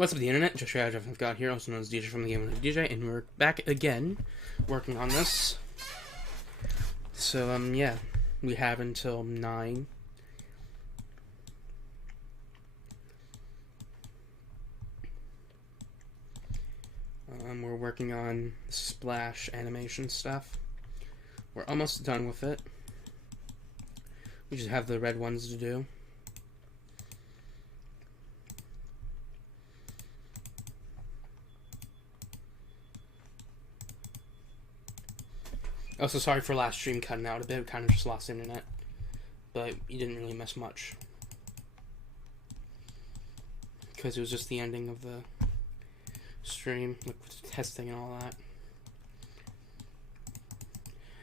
What's up, the internet? jyafg here, also known as DJ from the Game of the DJ, and we're back again, working on this. So, yeah, we have until 9. We're working on splash animation stuff. We're almost done with it. We just have the red ones to do. Also, sorry for last stream cutting out a bit. We kind of just lost internet. But you didn't really miss much. Because it was just the ending of the stream, like with testing and all that.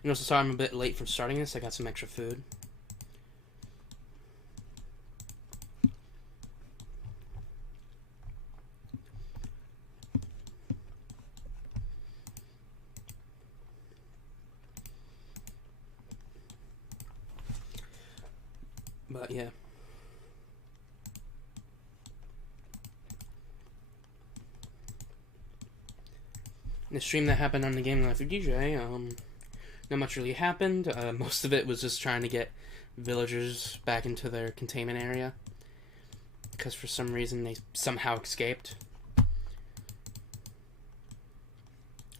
And also, sorry I'm a bit late for starting this. I got some extra food. But yeah. The stream that happened on the Game Life of DJ, not much really happened. Most of it was just trying to get villagers back into their containment area. Because for some reason they somehow escaped.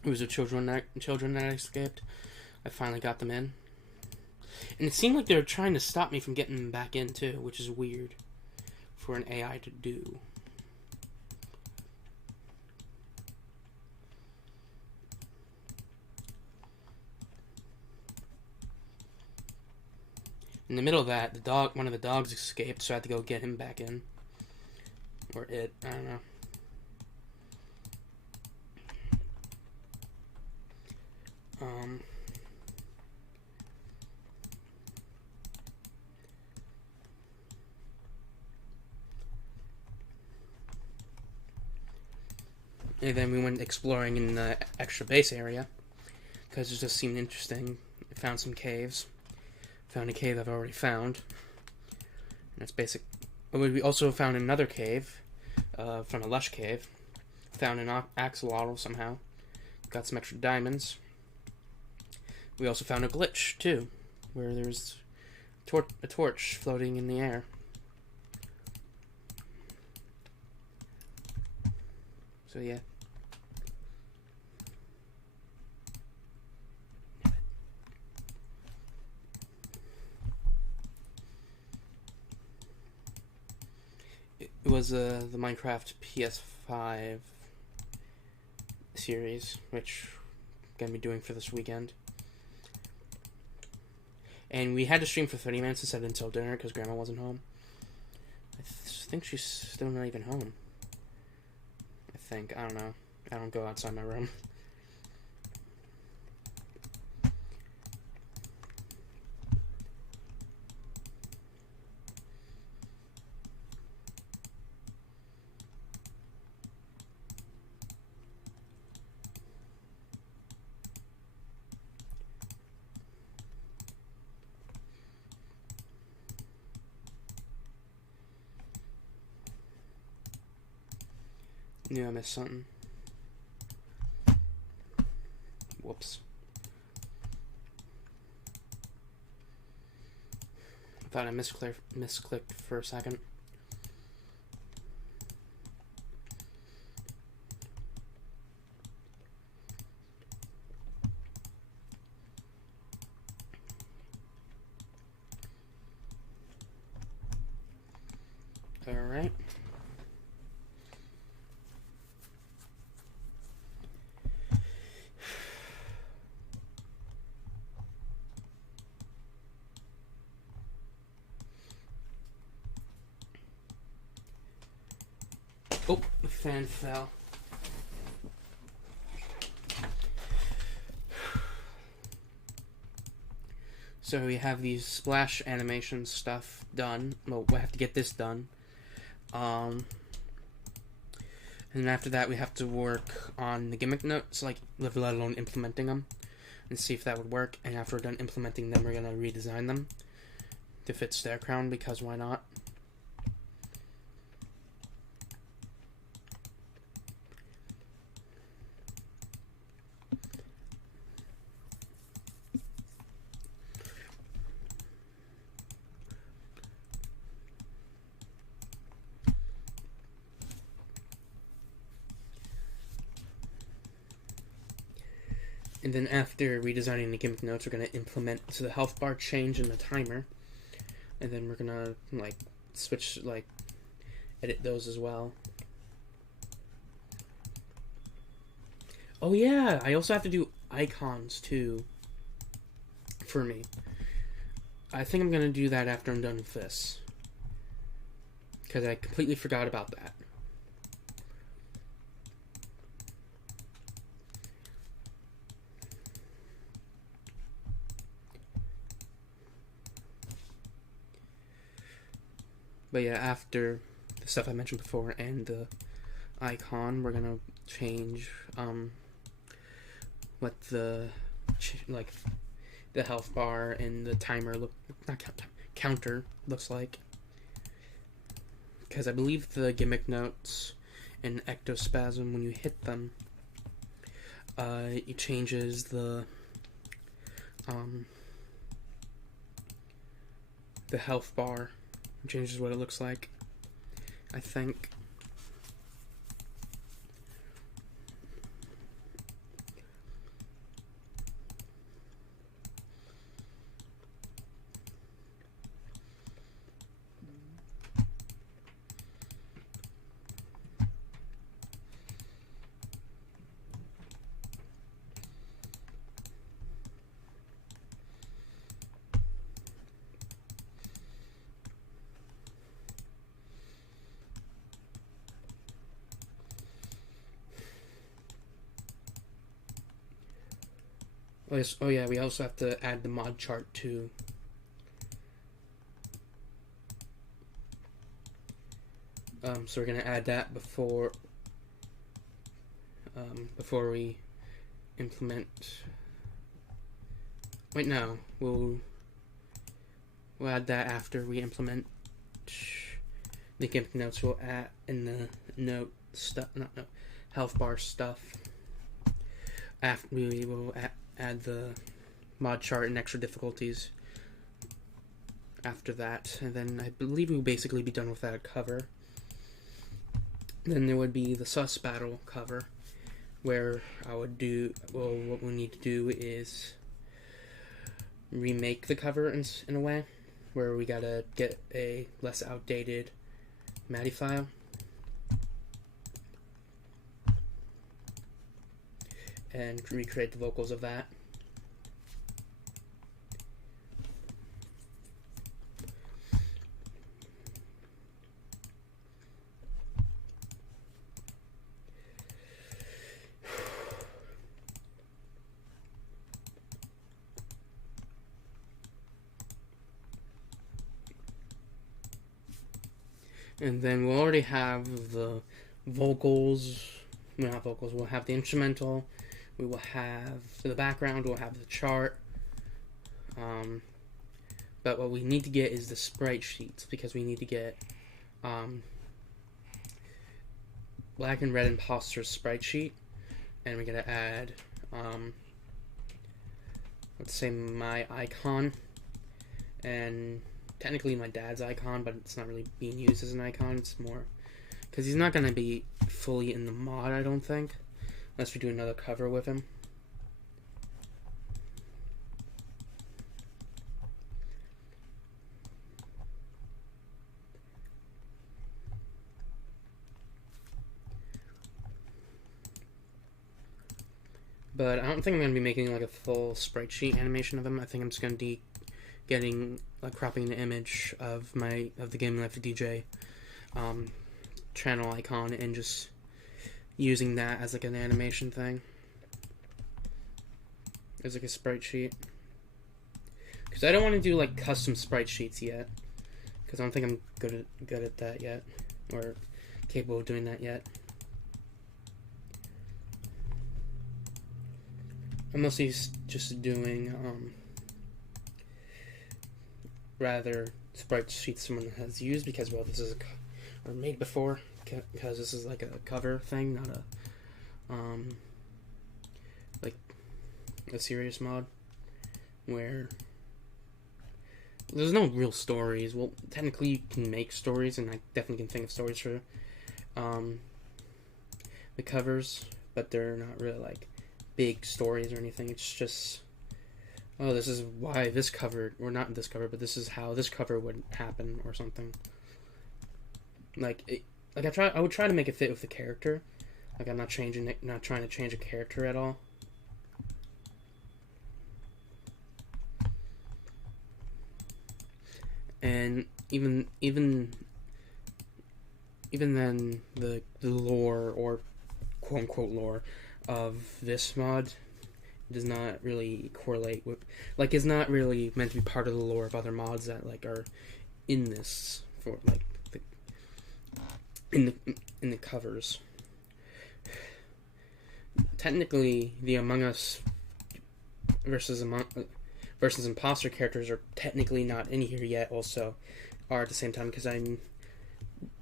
It was the children that escaped. I finally got them in. And it seemed like they were trying to stop me from getting them back in, too, which is weird for an AI to do. In the middle of that, one of the dogs escaped, so I had to go get him back in. Or it, I don't know. And then we went exploring in the extra base area, because it just seemed interesting. I found some caves. Found a cave I've already found. And that's basic. We also found another cave, from a lush cave. Found an axolotl somehow. Got some extra diamonds. We also found a glitch, too, where there's a torch floating in the air. So, yeah. It was the Minecraft PS5 series, which I'm going to be doing for this weekend. And we had to stream for 30 minutes instead until dinner because Grandma wasn't home. I think she's still not even home. I don't know. I don't go outside my room. Knew I missed something. Whoops. I thought I misclicked for a second. All right. Oh, the fan fell. So we have these splash animation stuff done. Well, we have to get this done. And then after that, we have to work on the gimmick notes, like, let alone implementing them, and see if that would work. And after we're done implementing them, we're going to redesign them to fit Starecrown, because why not? And then after redesigning the gimmick notes, we're going to implement the health bar change in the timer. And then we're going to, like, switch, like, edit those as well. Oh yeah, I also have to do icons too for me. I think I'm gonna do that after I'm done with this, because I completely forgot about that. But yeah, after the stuff I mentioned before and the icon, we're gonna change what the the health bar and the timer counter looks like, because I believe the gimmick notes and ectospasm, when you hit them, it changes the health bar. It changes what it looks like, I think. Oh yeah, we also have to add the mod chart too. So we're gonna add that before we implement. Wait, no, we'll add that after we implement the gimmick notes. We'll add in the health bar stuff. After we will add the mod chart and extra difficulties after that, and then I believe we'll basically be done with that cover. Then there would be the sus battle cover, where I would do, well, what we need to do is remake the cover in a way, where we gotta get a less outdated MADI file. And recreate the vocals of that. And then we'll already have the vocals, well, not vocals, we'll have the instrumental, we will have the background, we'll have the chart, but what we need to get is the sprite sheets, because we need to get black and red imposter sprite sheet, and we're going to add, let's say my icon, and technically my dad's icon, but it's not really being used as an icon. It's more because he's not going to be fully in the mod, I don't think, unless we do another cover with him. But I don't think I'm going to be making like a full sprite sheet animation of him. I think I'm just going to be getting, like, cropping the image of the Gaming Life DJ channel icon and just using that as like an animation thing, as like a sprite sheet. Because I don't want to do like custom sprite sheets yet, because I don't think I'm good at that yet, or capable of doing that yet. I'm mostly just doing rather sprite sheets someone has used, because, well, this is or made before, because this is like a cover thing, not a like a serious mod where there's no real stories. Well, technically you can make stories, and I definitely can think of stories for the covers, but they're not really like big stories or anything. It's just, oh, this is why this cover, or not this cover, but this is how this cover would happen or something. Like I would try to make it fit with the character. Like I'm not trying to change a character at all. And even then, the lore, or quote unquote lore, of this mod does not really correlate with, like, it's not really meant to be part of the lore of other mods that like are in this, for like in the covers. Technically, the Among Us versus Imposter characters are technically not in here yet. Also, are at the same time, because I'm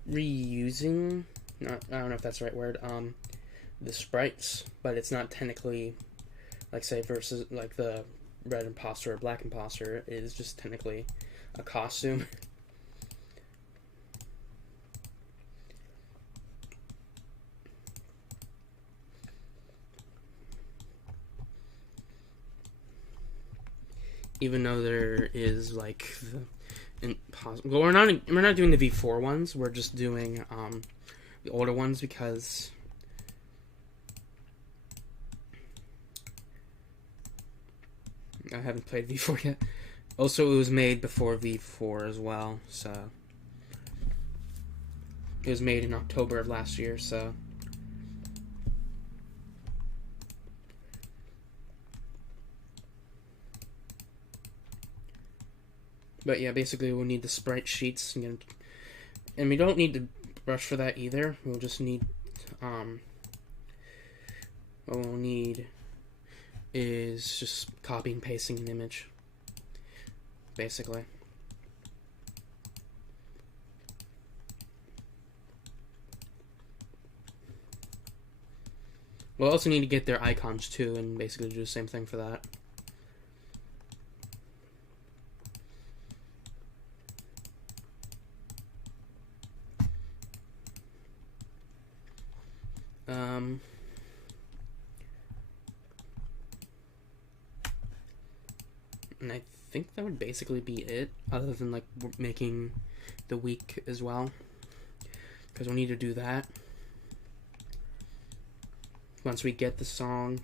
reusing, I don't know if that's the right word, the sprites, but it's not technically, like, say, versus, like, the red imposter or black imposter is just technically a costume. Even though there is, like, well, we're not doing the V4 ones. We're just doing the older ones, because I haven't played V4 yet. Also, it was made before V4 as well, so it was made in October of last year, so but yeah, basically we'll need the sprite sheets, and we don't need to brush for that either. We'll just need what we'll need is just copy and pasting an image, basically. We'll also need to get their icons too, and basically do the same thing for that. And I think that would basically be it, other than, like, making the week as well, because we'll need to do that once we get the song.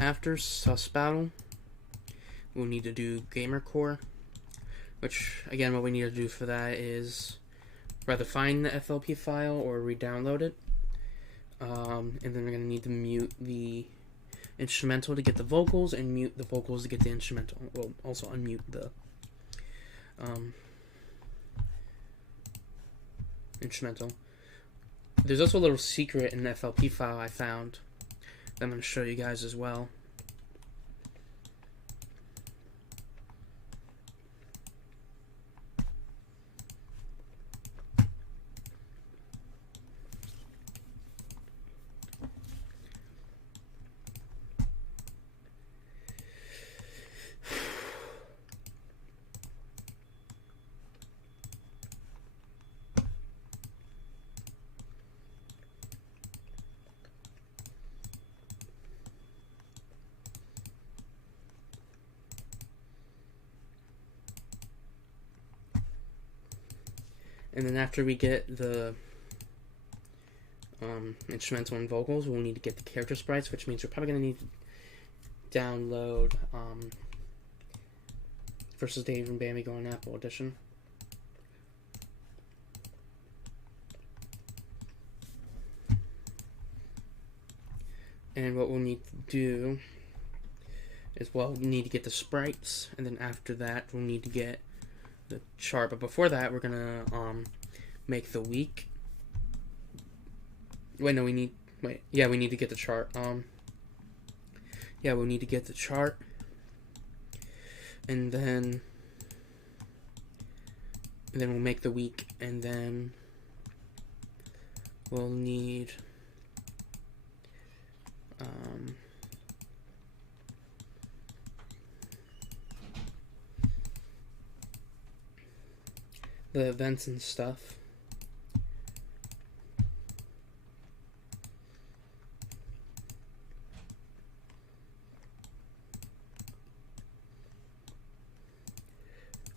After sus battle, we'll need to do gamer core, which, again, what we need to do for that is rather find the FLP file or re-download it, and then we're going to need to mute the instrumental to get the vocals, and mute the vocals to get the instrumental. We'll also unmute the instrumental. There's also a little secret in the FLP file I found that I'm going to show you guys as well. And then after we get the instrumental and vocals, we'll need to get the character sprites, which means we're probably going to need to download Versus Dave and Bambi Go on Apple Edition. And what we'll need to do is, well, we need to get the sprites, and then after that, we'll need to get the chart. But before that, we're gonna make the week. Wait, no, we need to get the chart. Yeah, we'll need to get the chart, and then we'll make the week, and then we'll need the events and stuff.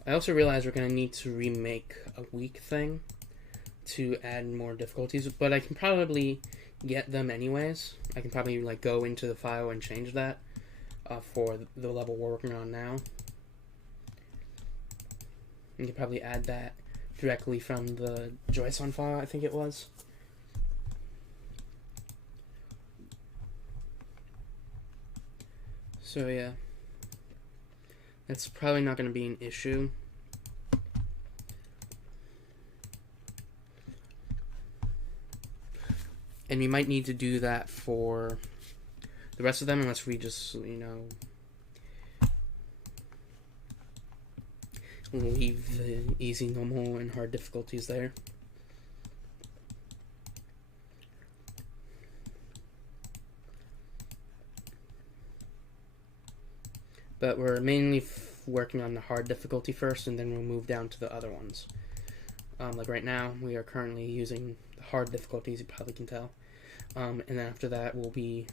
I also realize we're going to need to remake a week thing to add more difficulties, but I can probably get them anyways. I can probably like go into the file and change that for the level we're working on now. You can probably add that directly from the JSON file, I think it was. So yeah, that's probably not going to be an issue. And we might need to do that for the rest of them, unless we just, leave the easy, normal, and hard difficulties there. But we're mainly working on the hard difficulty first, and then we'll move down to the other ones. Like right now, we are currently using the hard difficulties, you probably can tell. And then after that will be,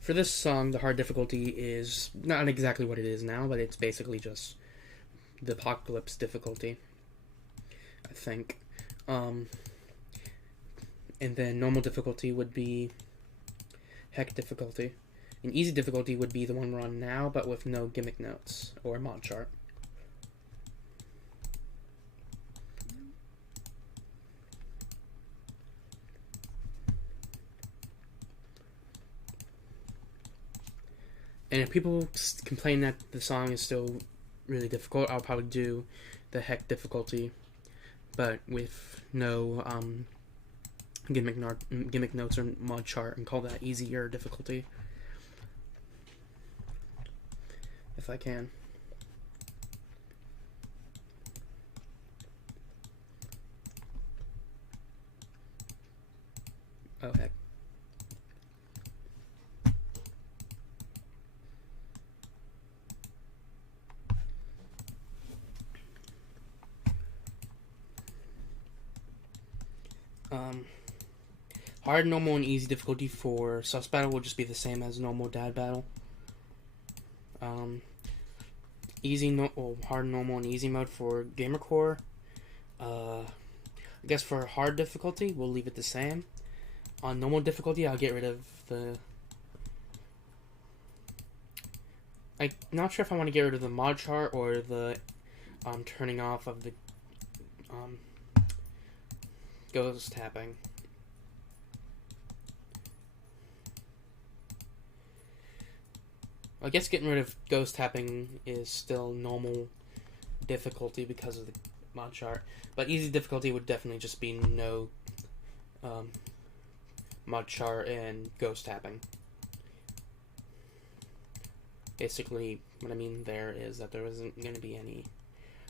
for this song, the hard difficulty is not exactly what it is now, but it's basically just the apocalypse difficulty, I think. And then normal difficulty would be heck difficulty. And easy difficulty would be the one we're on now, but with no gimmick notes or mod chart. And if people complain that the song is still really difficult, I'll probably do the heck difficulty, but with no gimmick notes or mod chart, and call that easier difficulty, if I can. Oh heck. Hard, normal, and easy difficulty for sus battle will just be the same as normal dad battle. Hard, normal, and easy mode for gamer core. I guess for hard difficulty, we'll leave it the same. On normal difficulty, I'll get rid of the... I'm not sure if I want to get rid of the mod chart or the turning off of the ghost tapping. I guess getting rid of ghost tapping is still normal difficulty because of the mod chart, but easy difficulty would definitely just be no mod chart and ghost tapping. Basically, what I mean there is that there isn't going to be any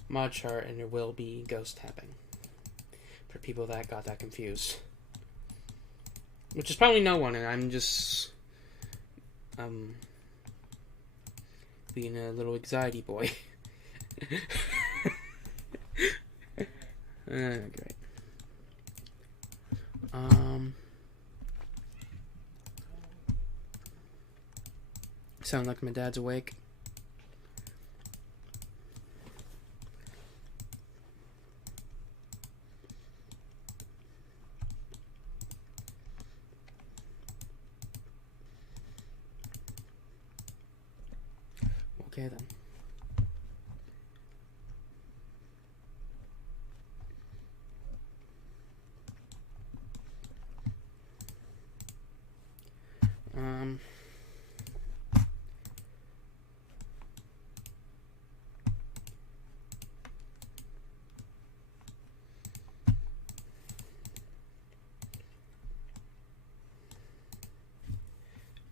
mod chart and there will be ghost tapping, for people that got that confused. Which is probably no one, and I'm just being a little anxiety boy. Great. Sound like my dad's awake. Okay then.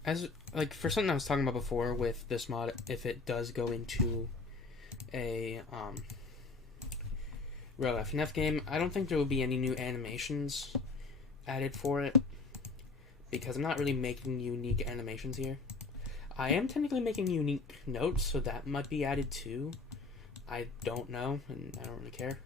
As like for something I was talking about before with this mod, if it does go into a real FNF game, I don't think there will be any new animations added for it because I'm not really making unique animations here. I am technically making unique notes, so that might be added too. I don't know, and I don't really care.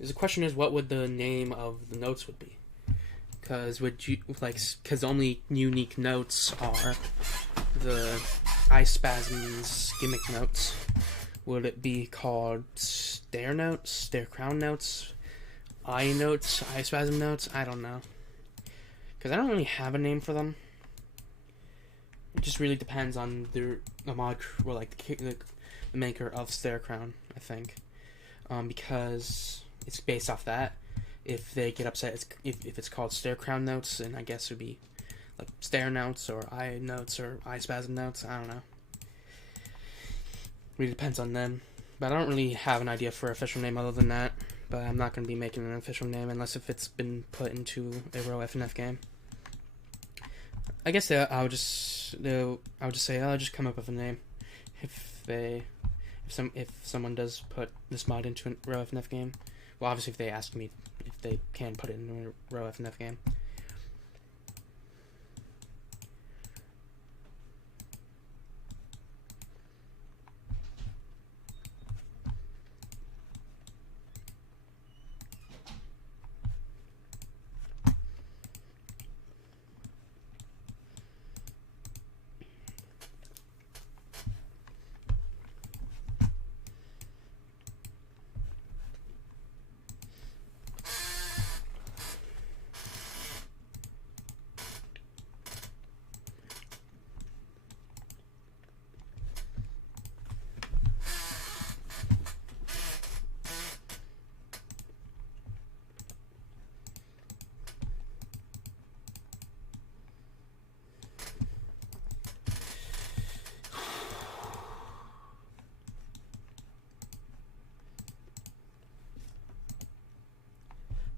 The question is, what would the name of the notes would be? Because because only unique notes are the eye spasms gimmick notes. Would it be called stare notes, stare crown notes, eye notes, eye spasm notes? I don't know. Because I don't really have a name for them. It just really depends on the mod, or like the maker of stare crown, I think. Because it's based off that. If they get upset, if it's called stare crown notes, then I guess it would be like stare notes or eye notes or eye spasm notes. I don't know. Really depends on them. But I don't really have an idea for an official name other than that. But I'm not going to be making an official name unless if it's been put into a real FNF game. I guess I'll just say I'll just come up with a name if someone does put this mod into a real FNF game. Well, obviously if they ask me if they can put it in a real FNF game.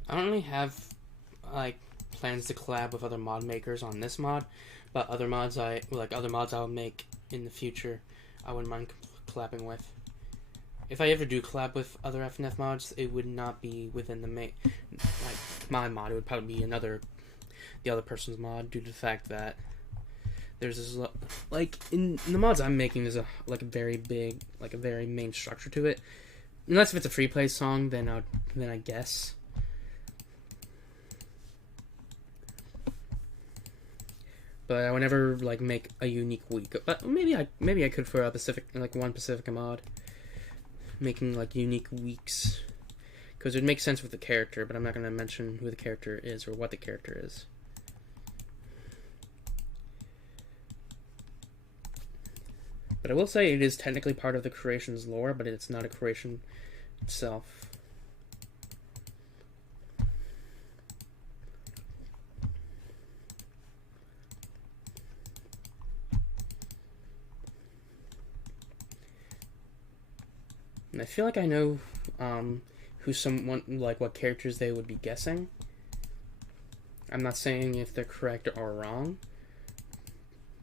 I don't really have like plans to collab with other mod makers on this mod, but other mods I'll make in the future, I wouldn't mind collabing with. If I ever do collab with other FNF mods, it would not be within the my mod. It would probably be the other person's mod, due to the fact that there's this in the mods I'm making, there's a very big, a very main structure to it. Unless if it's a free play song, then I guess. But I would never make a unique week. But maybe I could for a one Pacifica mod, making unique weeks, because it would make sense with the character. But I'm not going to mention who the character is or what the character is. But I will say it is technically part of the creation's lore, but it's not a creation itself. And I feel like I know what characters they would be guessing. I'm not saying if they're correct or wrong,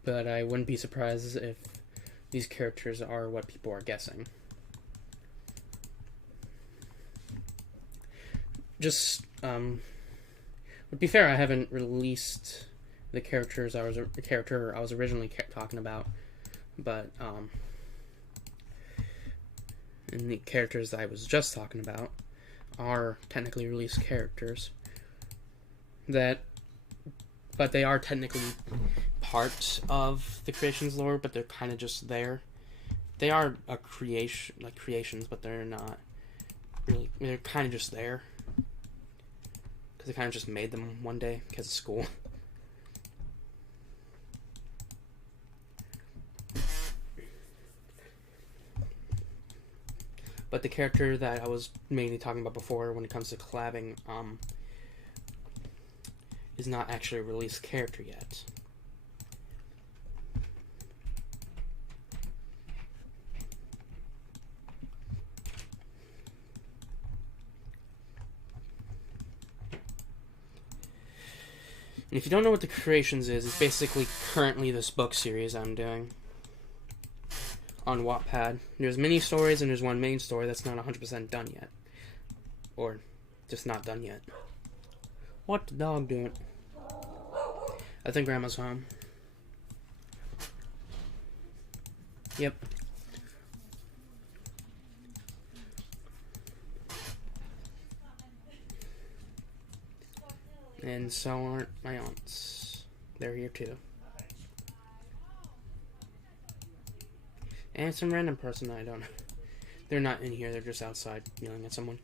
but I wouldn't be surprised if these characters are what people are guessing. Just, to be fair, I haven't released the character I was originally talking about, but, and the characters I was just talking about are technically released characters but they are technically part of the creation's lore, but they're kind of just there. They are a creations, but they're not really, they're kind of just there. Because I kind of just made them one day because of school. But the character that I was mainly talking about before when it comes to collabing, is not actually a released character yet. And if you don't know what the Creations is, it's basically currently this book series I'm doing on Wattpad. There's mini stories and there's one main story that's not 100% done yet. Or just not done yet. What the dog doing? I think Grandma's home. Yep. And so aren't my aunts. They're here too. And some random person I don't know. They're not in here, they're just outside yelling at someone.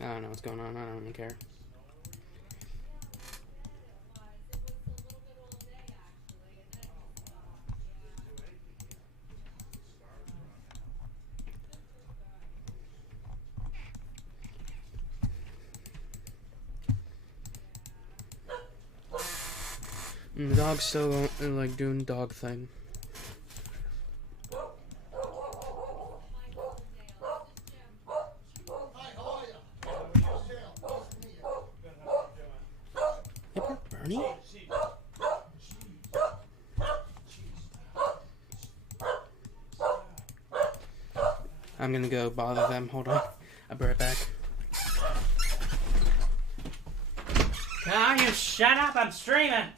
I don't know what's going on, I don't even care. And the dog's still like doing dog thing. Hey, poor Bernie. I'm gonna go bother them. Hold on. I'll be right back. Can you shut up? I'm streaming.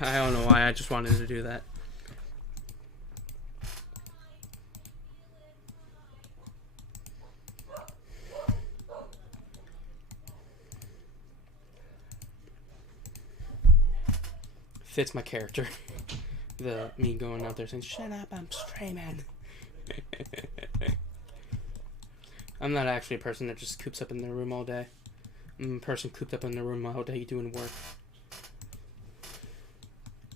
I don't know why, I just wanted to do that. Fits my character. Me going out there saying, "Shut up, I'm streaming." I'm not actually a person that just coops up in their room all day. I'm a person cooped up in their room all day doing work.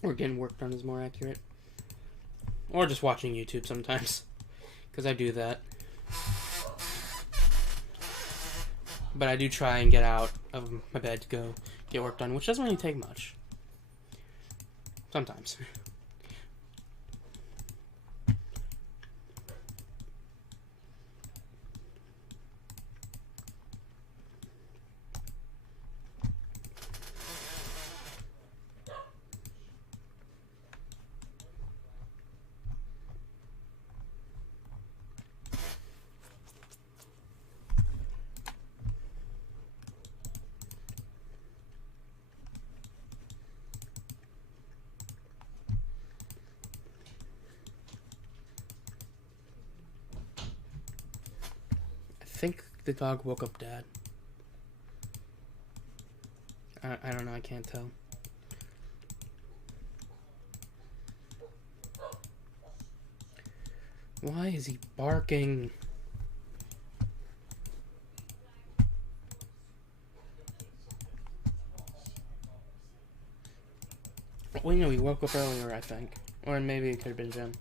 Or getting work done is more accurate. Or just watching YouTube sometimes. Because I do that. But I do try and get out of my bed to go get work done, which doesn't really take much. Sometimes. I think the dog woke up Dad. I don't know, I can't tell. Why is he barking? Well, you know, he woke up earlier, I think. Or maybe it could have been Jim.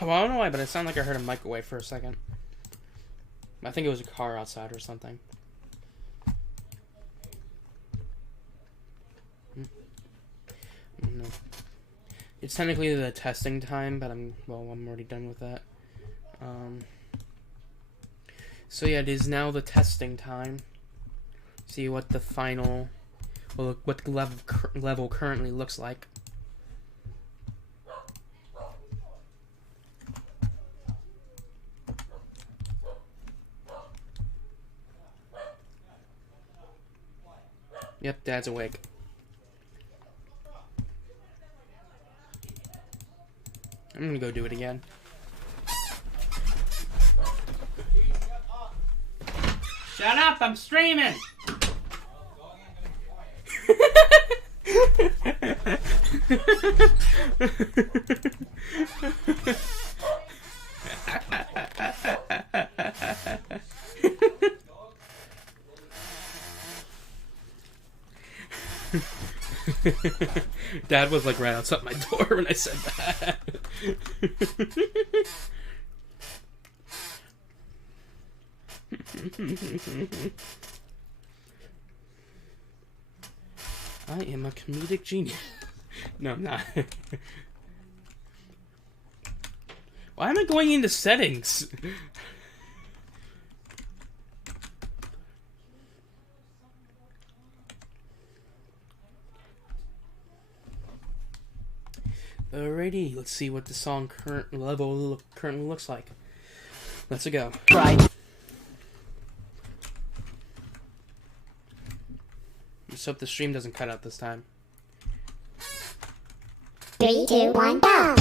Well, I don't know why, but it sounded like I heard a microwave for a second. I think it was a car outside or something. No. It's technically the testing time, but I'm already done with that. So yeah, it is now the testing time. See what the final, what the level currently looks like. Yep, Dad's awake. I'm gonna go do it again. Shut up! I'm streaming. Dad was like right outside my door when I said that. I am a comedic genius. No, I'm not. Why am I going into settings? Alrighty, let's see what the song currently looks like. Let's go. Right. Let's hope the stream doesn't cut out this time. 3, 2, 1, go!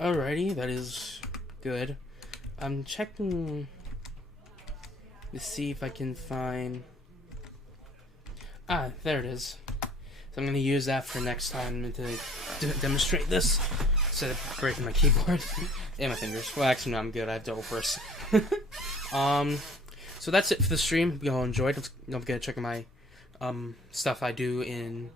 Alrighty, that is good. I'm checking to see if I can find... Ah, there it is. So I'm going to use that for next time to demonstrate this instead of breaking my keyboard and my fingers. Well, actually, no, I'm good. I have double first. So that's it for the stream. Hope you all enjoyed. Don't forget to check out my stuff I do in